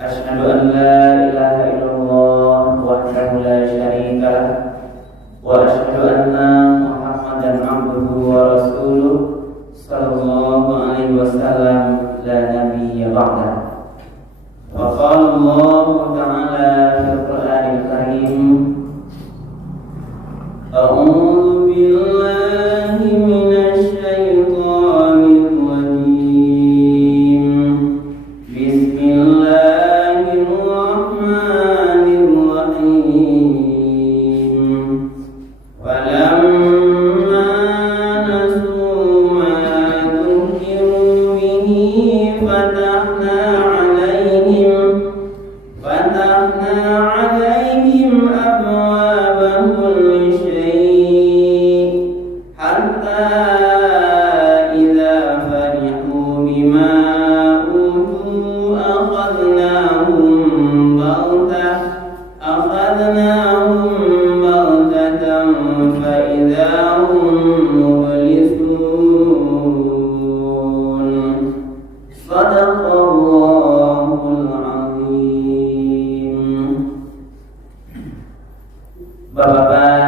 Asyhadu an la ilaha illallah wahdahu la syarika lah wa asyhadu anna Muhammadan abduhu wa rasuluh sallallahu alaihi wasallam la nabiyya ba'dah. Wa qala Allah ta'ala fil Qur'anil Karim, a'udzu billahi minasy syaithanir rajim. Bismillahirrahmanirrahim. Walamma nasu ma dzukiru bihi fatahna alaihim abwaaba kulli syai' hatta idza farihu bima utu akhadnahum baghtatan fa idza hum mublisun. Shadaqallahul azim. Bapak-bapak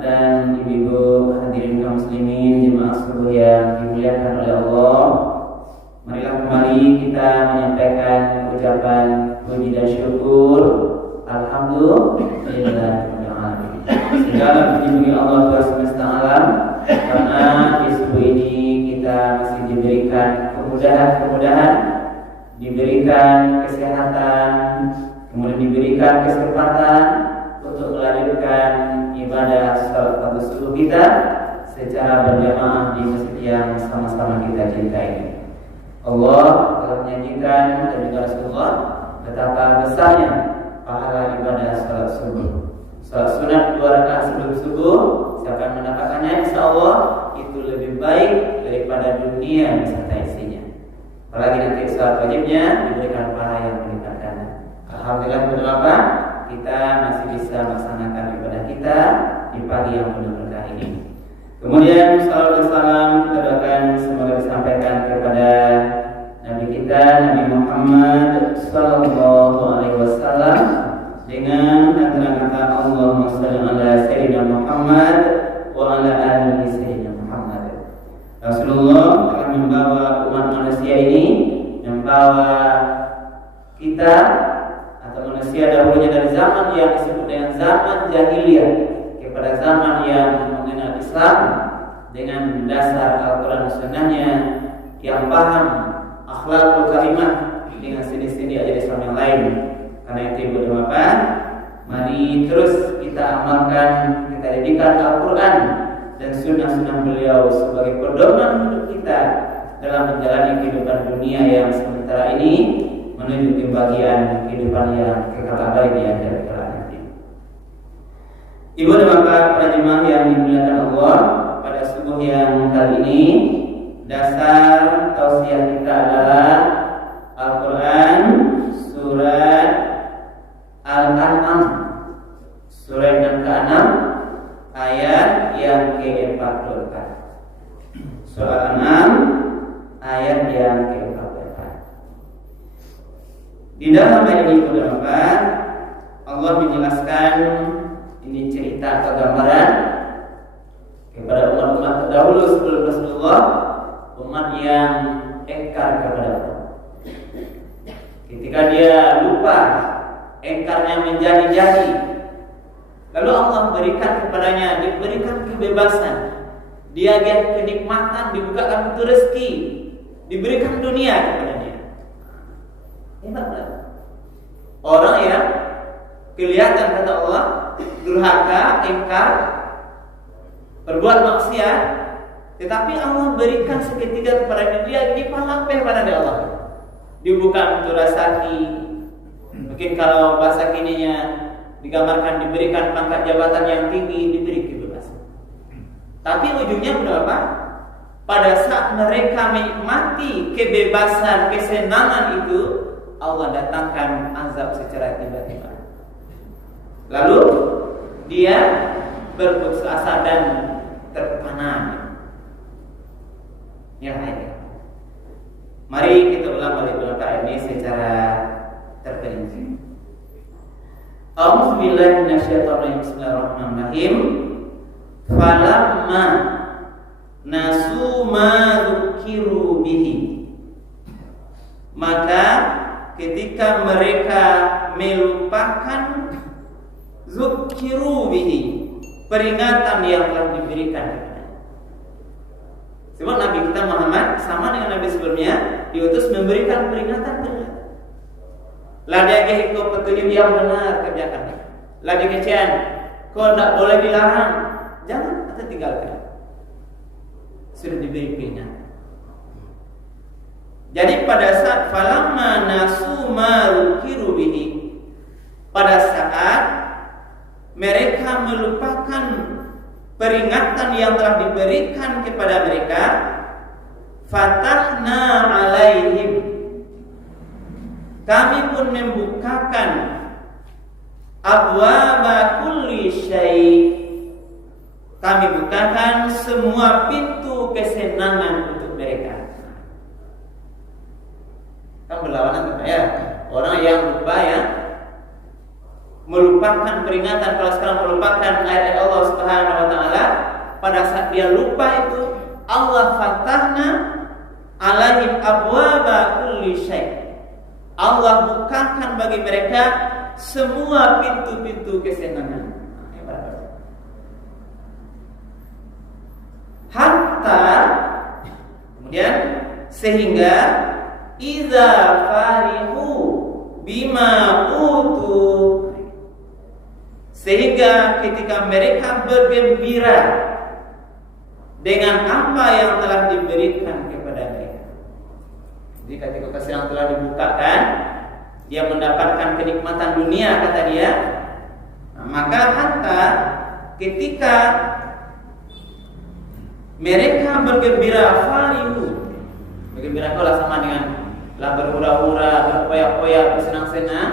dan ibu-ibu hadirin kaum muslimin jemaah subuh yang dimuliakan oleh Allah, marilah kembali kita menyampaikan ucapan puji dan syukur. Alhamdulillah. Segala puji bagi Allah Tuhan semesta alam, karena di subuh ini kita masih diberikan kemudahan, diberikan kesehatan, kemudian diberikan kesempatan untuk melanjutkan ibadah salat fardu subuh kita secara berjamaah di masjid yang sama-sama kita cintai. Allah telah menjanjikan dan juga Rasulullah betapa besarnya pahala ibadah salat subuh. Salat sunat 2 rakaat sebelum subuh, siapa yang mendapatkannya insyaallah itu lebih baik daripada dunia beserta isinya. Apalagi nanti salat wajibnya diberikan pahala yang berlipat ganda. Alhamdulillah Bapak, kita masih bisa melaksanakan ibadah kita di pagi yang penuh berkah ini. Kemudian salawat dan salam kita doakan semoga disampaikan kepada Nabi kita Nabi Muhammad sallallahu alaihi wasallam dengan kata-kata Allahumma shalli ala sayyidina Muhammad wa ala ali sayyidina Muhammad. Rasulullah telah membawa umat manusia ini, membawa kita atau manusia dahulunya dari zaman yang disebut dengan zaman jahiliyah kepada zaman yang mengenal Islam dengan dasar Al-Quran dan Sunnahnya, yang paham akhlakul karimah dengan sini-sini ajaran Islam yang lain. Karena itu ibu dan bapak, mari terus kita amalkan, kita jadikan Al-Quran dan sunnah-sunnah beliau sebagai pedoman hidup kita dalam menjalani kehidupan dunia yang sementara ini menuju kebahagiaan kehidupan yang kekal abadi di akhirat nanti. Ibu dan bapak para jemaah yang dimuliakan Allah, pada subuh yang kali ini dasar tausiah kita adalah Al-Quran surat Al-An'am, surat yang ke-6 ayat yang ke-44. Surat Al-An'am ayat yang ke-44. Di dalam ayat ini Bapak, Allah menjelaskan ini cerita atau gambaran kepada umat-umat terdahulu sebelum Rasulullah, umat yang engkar kepada Allah. Ketika dia lupa, engkarnya menjadi-jadi, lalu Allah berikan kepadanya, diberikan kebebasan, dia lihat kenikmatan, dibukakan pintu rezeki, diberikan dunia kepadanya. Orang yang kelihatan kata Allah durhaka, engkar, berbuat maksiat, tetapi Allah berikan seketika kepada dia dipalak kepada Allah, dibuka pintu rezeki. Mungkin kalau bahasa kininya digambarkan diberikan pangkat jabatan yang tinggi, diberi kebebasan. Tapi ujungnya berapa? Pada saat mereka menikmati kebebasan, kesenangan itu, Allah datangkan azab secara tiba-tiba. Lalu dia berputus asa dan terpana. Ya, mari kita ulang balik beberapa ini secara tertentu. ini. A'udzubillahi minasyaitonir rajim. Bismillahirrahmanirrahim. Falamma nasu ma dzukiru bihi. Maka ketika mereka melupakan zukiru bihi, peringatan yang telah diberikan. Sebab Nabi kita Muhammad sama dengan Nabi sebelumnya diutus memberikan peringatan. Lada kau petunjuk yang benar kerjakan. Lada kecian, kau tidak boleh dilarang, jangan atau tinggalkan. Sudah diberi peringatan. Jadi pada saat falamma nasu ma dzukiru bihi, pada saat mereka melupakan peringatan yang telah diberikan kepada mereka, fatahna alaihim, kami pun membukakan abwaba kulli syai', kami bukakan semua pintu kesenangan untuk mereka. Kan berlawanan ya, orang yang lupa ya, melupakan peringatan. Kalau sekarang melupakan ayat Allah Subhanahu wa taala, pada saat dia lupa itu Allah fatahna alaihim abwaba kulli syai', Allah bukakan bagi mereka semua pintu-pintu kesenangan. Hatta kemudian sehingga idza farihu bima utu, sehingga ketika mereka bergembira dengan apa yang telah diberikan kepada mereka. Jadi ketika kasih yang telah dibukakan, dia mendapatkan kenikmatan dunia kata dia. Maka hatta ketika mereka bergembira farihu, bergembira kalau sama dengan lah berhura-hura, berpoya-poya, bersenang-senang,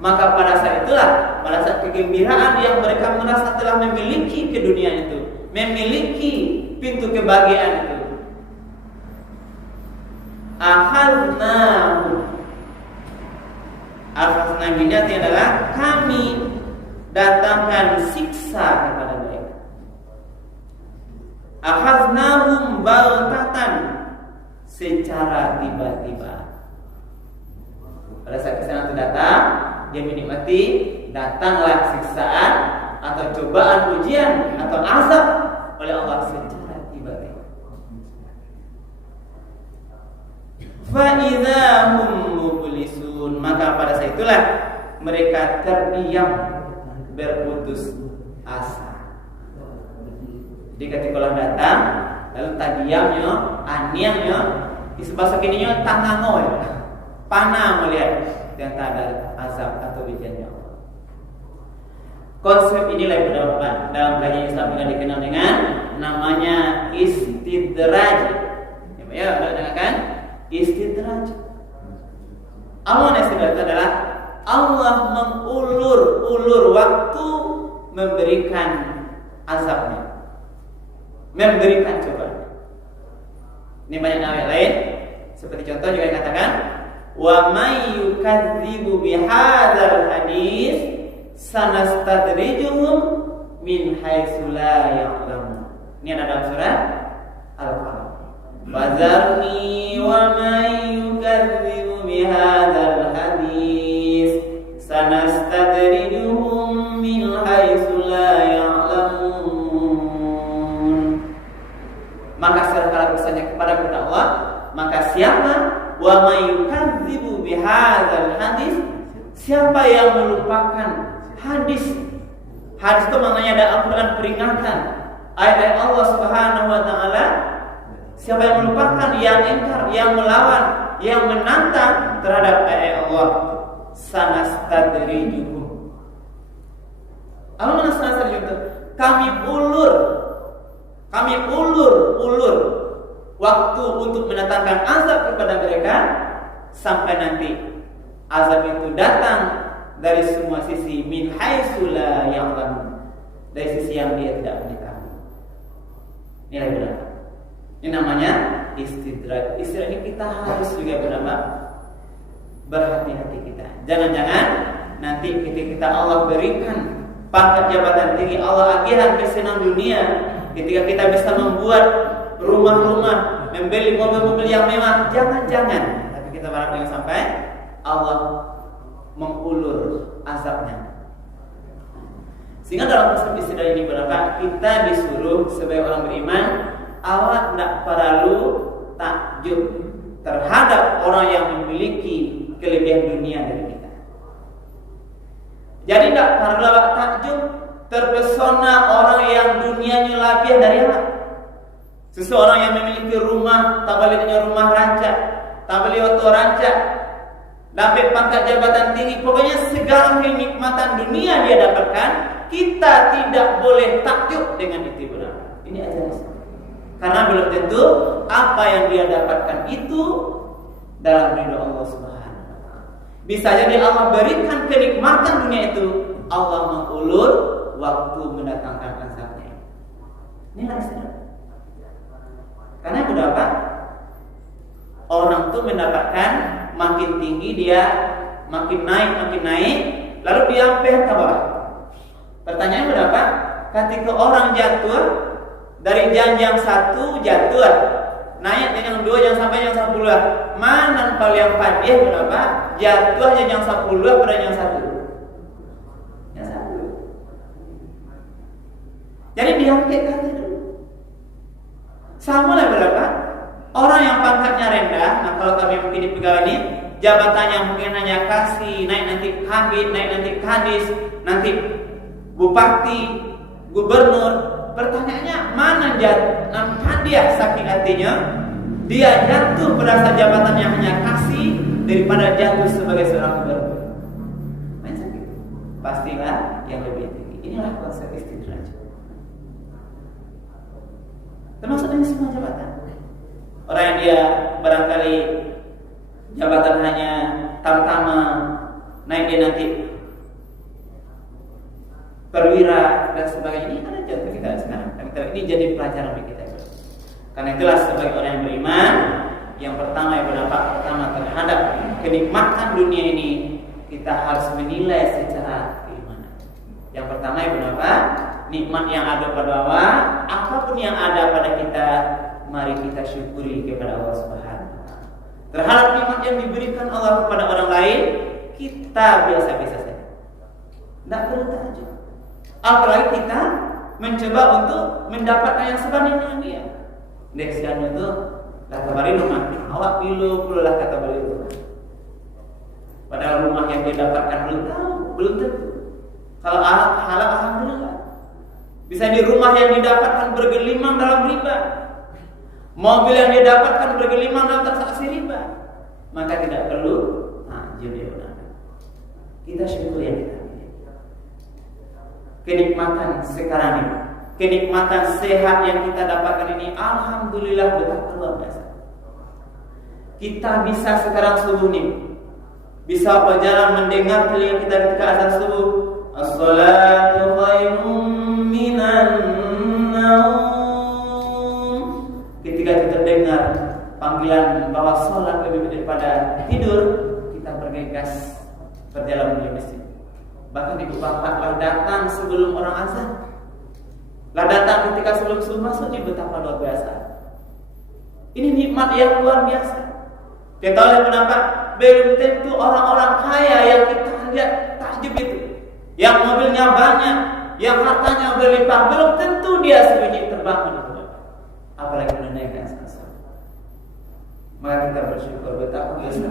maka pada saat itulah, pada saat kegembiraan yang mereka merasa telah memiliki ke dunia itu, memiliki pintu kebahagiaan itu, akhadnahu, akhadna minatnya adalah kami datangkan siksa kepada mereka. Akhadnahum baltatan, secara tiba-tiba. Pada saat kesana itu datang, dia menikmati, datanglah siksaan atau cobaan, ujian atau azab oleh Allah secara tiba-tiba. Fa-idza hum mublisun, maka pada saat itulah mereka terdiam, berputus asa. Jadi ketika Allah datang, lalu tadiamnya, aniannya, di sebelah kininya tangangoy, panah melihat yang tak ada azab atau ujiannya. Konsep inilah yang berdebat dalam kajian Islam yang dikenal dengan namanya istidraj. Ya, dengarkan istidraj. Apa istidraj adalah Allah mengulur waktu memberikan azabnya, memberikan cobaan. Ini banyak nama lain. Seperti contoh juga dikatakan, wa may yukadzibu bihadzal hadis sanastadrijuhum min haitsu la ya'lamun. Ini ada dalam surah Al-Qalam. Fadzarni wa may yukadzibu bihadzal hadis sanastadrijuhum min haitsu la ya'lamun. Maka secara bersanya kepada Allah, maka siapa wa may yukadzibu bihadzal hadis, siapa yang melupakan hadis. Hadis itu maknanya ada Al-Quran peringatan, ayat-ayat Allah Subhanahu wa taala. Siapa yang melupakan, yang ingkar, yang melawan, yang menantang terhadap ayat Allah, sanastadrijuhum. Apa makna sanastadrijuhum? Kami ulur waktu untuk mendatangkan azab kepada mereka sampai nanti azab itu datang dari semua sisi, min haitsu la ya'lamun, dari sisi yang dia tidak mengetahui. Ini benar. Ini namanya istidraj. Istidraj ini kita harus juga bernama berhati-hati kita. Jangan-jangan nanti ketika Allah berikan pangkat jabatan tinggi, Allah agihkan kesenangan dunia, ketika kita bisa membuat rumah-rumah, membeli mobil-mobil yang mewah, jangan-jangan tapi kita berharap jangan sampai Allah mengulur azabnya. Sehingga dalam konsep istilah ini berapa? Kita disuruh sebagai orang beriman, awak tidak perlu takjub terhadap orang yang memiliki kelebihan dunia dari kita. Jadi tidak perlu awak takjub terpesona orang yang dunianya lebih dari awak. Seseorang yang memiliki rumah, tak boleh punya rumah rancak, tak boleh oto rancak, dapat pangkat jabatan tinggi, pokoknya segala kenikmatan dunia dia dapatkan, kita tidak boleh takjub dengan itu benar. Ini ajaran. Karena belum tentu apa yang dia dapatkan itu dalam ridho Allah Subhanahu wa taala. Bisa jadi Allah berikan kenikmatan dunia itu, Allah mengulur waktu mendatangkan azabnya. Ini rahasia. Karena berapa? Orang tuh mendapatkan makin tinggi dia makin naik, lalu dia sampai ke bawah. Pertanyaannya berapa? Ketika orang jatuh dari janjang 1 jatuh, naik janjang 2, jangan sampai janjang 10. Mana paling padiah berapa? Jatuh janjang 10 pada janjang 1. Yang 1. Jadi diangkat kata dulu. Sama lah berapa? Orang yang pangkatnya rendah, nah kalau kami mungkin di pegawai ini, jabatannya mungkin hanya kasih, naik nanti kabid, naik nanti kadis, nanti bupati, gubernur. Pertanyaannya mana dia sakit hatinya? Dia jatuh berasa jabatannya hanya kasih daripada jatuh sebagai seorang gubernur. Main sakit. Pastilah yang lebih tinggi. Inilah konsep istidraj. Termasuk dengan semua jabatan. Orang yang dia barangkali jabatan hanya tamtama, naik dia nanti perwira dan sebagainya. Ini ada contoh kita sekarang. Ini jadi pelajaran bagi kita. Karena itulah sebagai orang yang beriman, yang pertama yang berdampak pertama terhadap kenikmatan dunia ini, kita harus menilai secara keimanan. Yang pertama yang berdampak nikmat yang ada pada Allah, apapun yang ada pada kita, mari kita syukuri kepada Allah Subhanahu wa taala. Terhadap nikmat yang diberikan Allah kepada orang lain, kita biasa-biasa saja. Tidak perlu takjub. Apalagi kita mencoba untuk mendapatkan yang sebanding dengan dia. Deksian itu kata bari rumah, awak perlu lah kata bari rumah. Padahal rumah yang dia dapatkan belum tahu, belum tentu. Kalau halal alhamdulillah. Bisa di rumah yang didapatkan bergelimang dalam riba, mobil yang didapatkan bergelimang dalam transaksi riba, maka tidak perlu jadi benar. Kita syukur yang kita miliki. Kenikmatan sekarang ini, kenikmatan sehat yang kita dapatkan ini, alhamdulillah betapa luar biasa. Kita bisa sekarang subuh nih, bisa berjalan mendengar telinga kita ketika azan subuh, as-salatu khairun minan naum. Ketika kita dengar panggilan bahwa sholat lebih daripada tidur, kita bergegas berjalan menuju masjid. Bahkan ibu bapak lah datang sebelum orang azan, lah datang ketika sebelum subuh masuk. Ini betapa luar biasa. Ini nikmat yang luar biasa. Kita lihat kenapa belum tentu orang-orang kaya yang kita lihat takjub itu, yang mobilnya banyak, yang hartanya berlimpah, belum tentu dia sebiji terbangun. Apalagi menunaikan zakat. Maka kita bersyukur betapa biasa.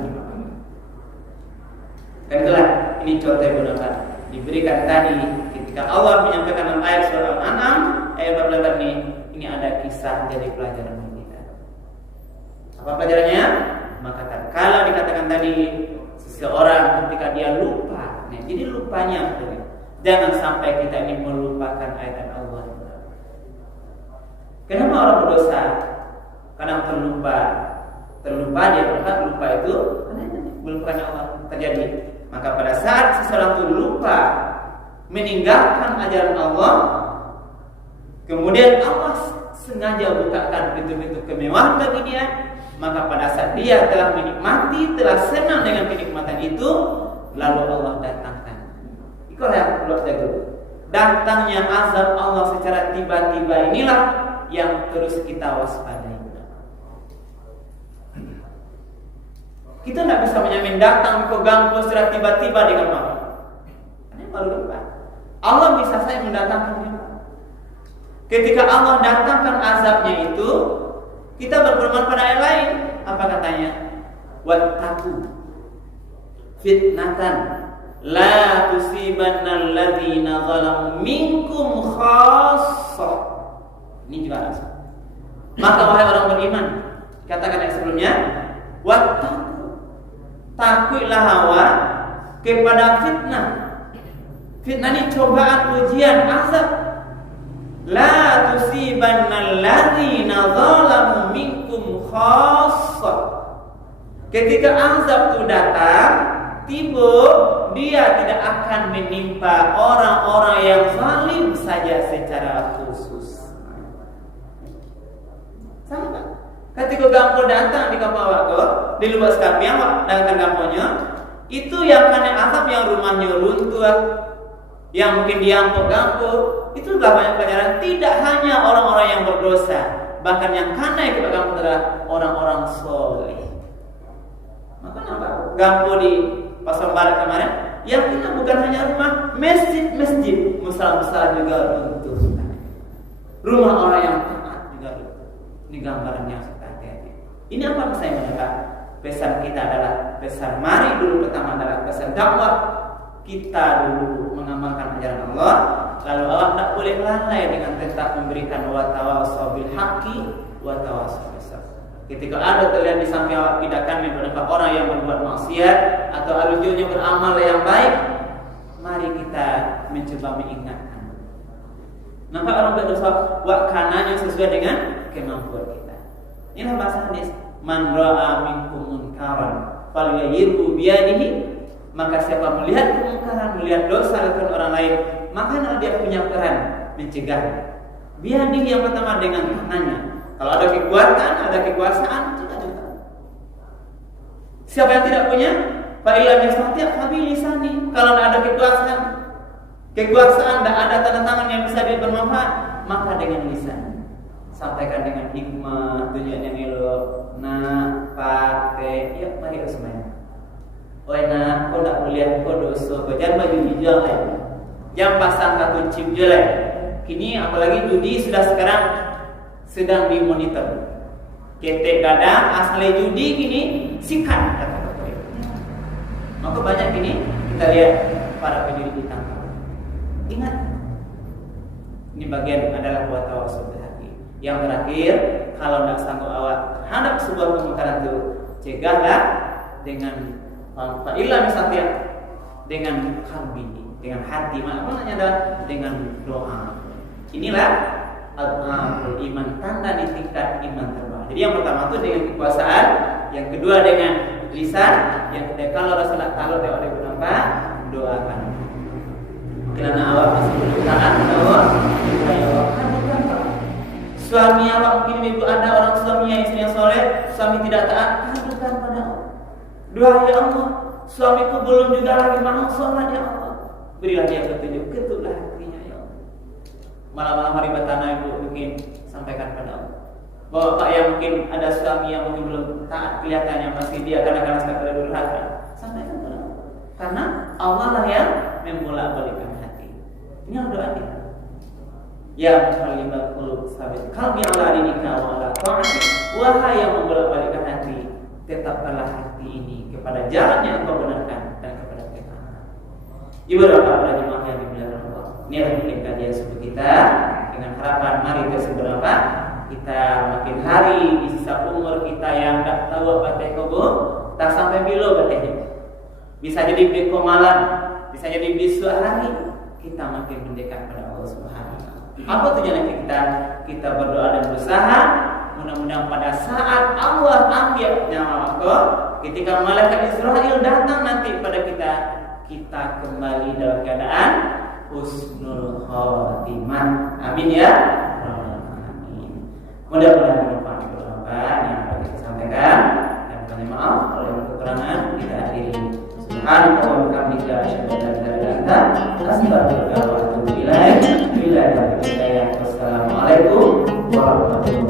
Dan itulah ini contoh yang benar diberikan tadi ketika Allah menyampaikan dalam ayat surah Al-An'am ayat 14 ini ada kisah jadi pelajaran bagi kita. Apa pelajarannya? Maka tatkala dikatakan tadi seseorang ketika dia lupa, jadi lupanya jangan sampai kita ini melupakan ayat Allah. Kenapa orang berdosa? Karena terlupa dia berkata lupa itu karena melupanya Allah terjadi. Maka pada saat seseorang itu lupa meninggalkan ajaran Allah, kemudian Allah sengaja bukakan pintu-pintu kemewahan bagi dia, Maka pada saat dia telah menikmati, telah senang dengan kenikmatan itu, lalu Allah datangkan. Itulah yang perlu jaga. Datangnya azab Allah secara tiba-tiba inilah yang terus kita waspadai. Kita tidak bisa menyamin datang ke ganggu secara tiba-tiba di kamar. Ini baru lupa. Allah bisa saja mendatangkan juga. Ketika Allah datangkan azabnya itu, kita berfirman pada ayat lain, apa katanya? Wattaqu fitnatan la tusibannal ladzina zalamu minkum khassah. Ini juga azab. Maka wahai orang beriman, katakan yang sebelumnya, wattaqu, takutlah hawa kepada fitnah. Fitnah ini cobaan, ujian, azab. La tusibannal ladzina zalamu minkum khassah. Ketika azab itu datang, tiba, dia tidak akan menimpa orang-orang yang zalim saja secara khusus. Sama. Ketika gampang datang di kampung awak, di luar sekali awak datang kampungnya, itu yang kena azab, yang rumahnya runtuh, yang mungkin diampuk gampang. Itu adalah banyak pelajaran. Tidak hanya orang-orang yang berdosa, bahkan yang kena kepada gampang adalah orang-orang soleh. Maka nampak gampang di Pasar Barat kemarin, yang kena bukan hanya rumah, masjid-masjid, musola-musola juga runtuh. Rumah orang yang taat juga runtuh. Ini gambarannya seperti ini. Ini apa saya mendapat? Pesan kita adalah pesan mari dulu, pertama adalah pesan dakwah. Kita dulu mengamalkan ajaran Allah, lalu Allah tak boleh lalai dengan tetap memberikan wa tawassaw bil haqqi wa tawassaw bis sabr. Ketika ada terlihat di samping awak tidak kami mendapat orang yang berbuat maksiat atau alujurnya beramal yang baik, mari kita mencoba mengingatkan. Maka orang berdosa wakananya sesuai dengan kemampuan kita. Inilah bahasa hadis, man ra'a minkum munkaran falyughayyirhu biyadihi. Maka siapa melihat kemungkaran, melihat dosa dilakukan orang lain, maka dia punya peran mencegah. Biyadihi yang pertama dengan tangannya. Kalau ada kekuatan, ada kekuasaan, kita juga. Siapa yang tidak punya, fa illam yastati' fa bi lisani. Kalau tidak ada kekuasaan, tidak ada tanda tangan yang bisa bermanfaat, maka dengan lisan. Sampaikan dengan hikmah, tunjukkan elok, nak, pakai, ya mari semuanya. Oh enak, kau tak melihat kau dosa, kau jangan baju hijau lagi, jangan pasang kartu chip jelek. Kini apalagi judi sudah sekarang sedang dimonitor. Ketek gadang asal judi kini sikat kata-kata itu. Maka banyak kini kita lihat para penjudi ditangkap. Ingat, ini bagian adalah buat tawassul bil haqqi. Yang terakhir, kalau tidak sanggup awak hadap sebuah kemungkaran itu, cegahlah dengan Fa'illah misalnya dengan kalbi, dengan hati, maknanya adalah dengan doa. Inilah al-amrul iman, tanda di tingkat iman terbawah. Jadi yang pertama itu dengan kekuasaan, yang kedua dengan lisan, yang ketiga kalau Rasulullah kalau dia oleh berdoa, doakan. Karena awak masih belum taat, awak suami awak mungkin ibu ada orang suaminya istrinya soleh, suami tidak taat, hadirkan pada Allah. Doa ya Allah, suamiku belum juga lagi mau sholat ya Allah, berilah dia petunjuk, ketuklah hatinya ya Allah. Malam-malam hari bertanah ibu mungkin sampaikan pada Allah. Bapak yang mungkin ada suami yang mungkin belum taat, kelihatannya masih dia kadang-kadang sekadar durhaka, sampaikan pada Allah. Karena Allah lah yang membolak-balikkan hati. Ini yang doa kita. Ya muqallibal qulub sabit qalbi ala dinika wa ala ta'ati. Wahai yang membolak-balikkan hati, tetapkanlah hati ini kepada jalan yang engkau benarkan dan kepada ketaatan. Ibu bapak para jemaah yang dimuliakan Allah, ini adalah mungkin kajian subuh kita dengan harapan mari tersebut apa? Kita makin hari di sisa umur kita yang tak tahu apa teh kobo, tak sampai bilo batehnya. Bisa jadi beko malam, bisa jadi besok hari, kita makin mendekat pada Allah Subhanahu wa taala. Apa tujuan kita? Kita berdoa dan berusaha. Mudah-mudahan pada saat Allah ambil nyawa engkau, ketika malaikat Israel datang nanti pada kita kembali dalam keadaan husnul khatimah. Amin ya. Amin. Mudah-mudahan bermanfaat yang dapat kita sampaikan. Subhanallah wa bihamdika asyhadu an la ilaha illa anta astaghfiruka wa atubu ilaik. Wassalamualaikum warahmatullahi wabarakatuh.